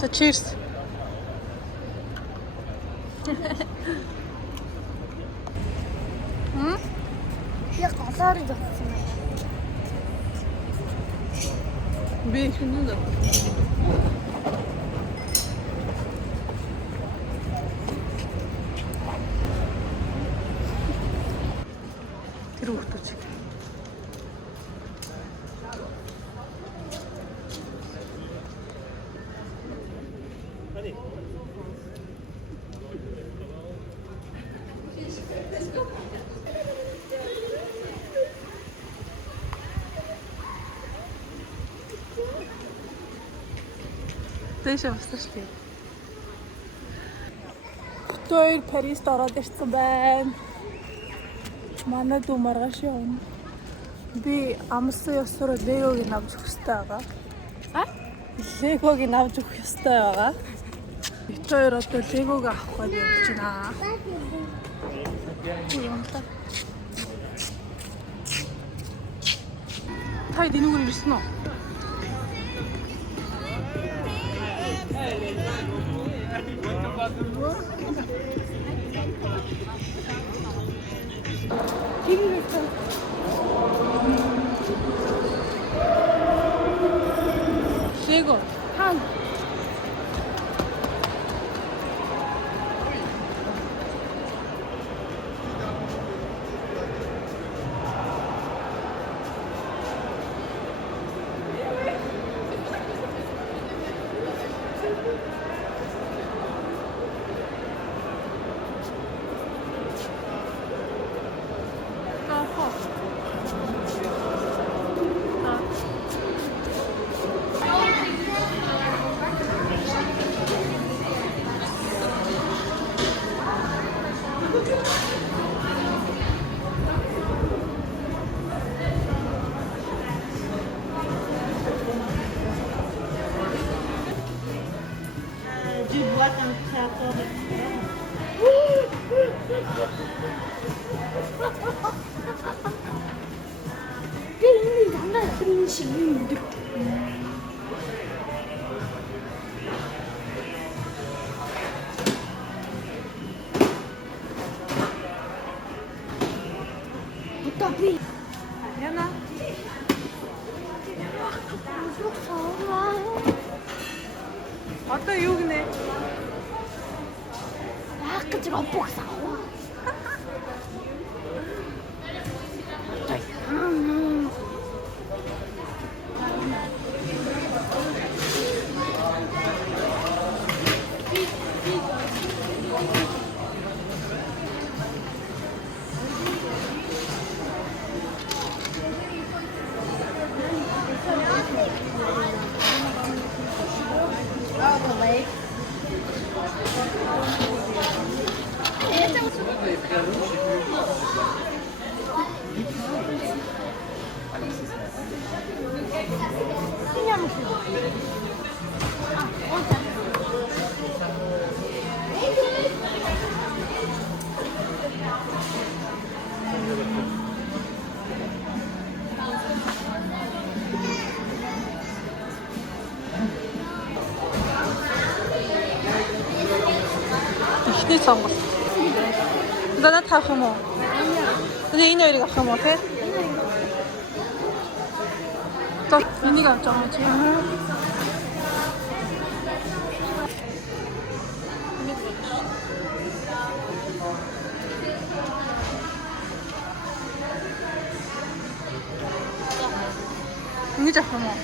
За cheers. Яг голоор явсан байна. Би шинэ. Тэр хүүхдүүд чиг. Дэшээ басна шүү дээ. Хоёр Парист ороод ирсэн байна. Манай дүү маргааш явна. Би амсан ёсоор Легогийн авч өгөх ёстой байгаа. Легогийн авч өгөх ёстой байгаа. Бид хоёр одоо Легог авах гэж явж байна. Та дэнүүгээр ирсэн үү? Лего. Хан. Du bois un créateur de ini 장난 음식인데. 어떻게? Яна. Одоо юу гинэ? Ах гэж опогсаа. Ихний сонголт. Надад тавих юм уу? Энэ хоёрыг авах юм уу те? За, энийг авч байгаа юм чи. Ингэж авах юм уу?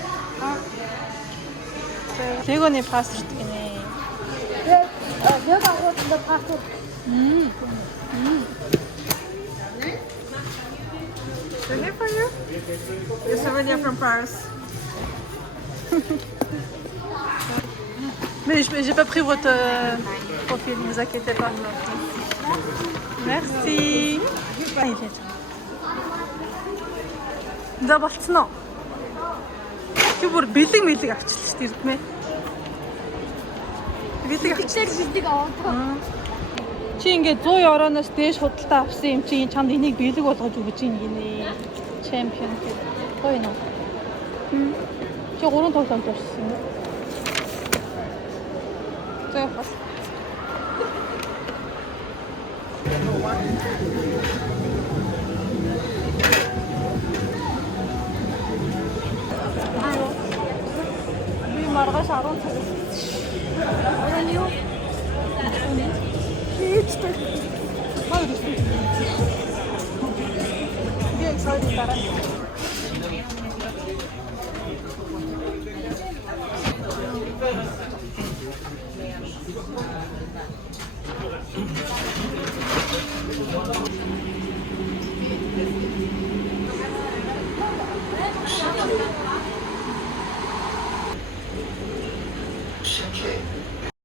Легоны паспорт гинэ. 내가 하고있는데 파스. They're here for you. You're souvenir from Paris. Mais j'ai pas pris votre profil, ne vous inquiétez pas. Merci. За болцсон уу? Чи бүр бэлэг авчихлаа шүү дээ эрдмээ. Бэлэг авчихлаа. бэлэг аваад. Чи ингээд 100 евроноос дээш худалдаа авсан юм чи чамд энийг бэлэг болгож өгч ийн гинэ. Чемпион гэх. Гоё нөө. Чи 3 тоглоом дурсан. Це фас. марғаш арон аронio hiç de hayır bir sayı taran Shake.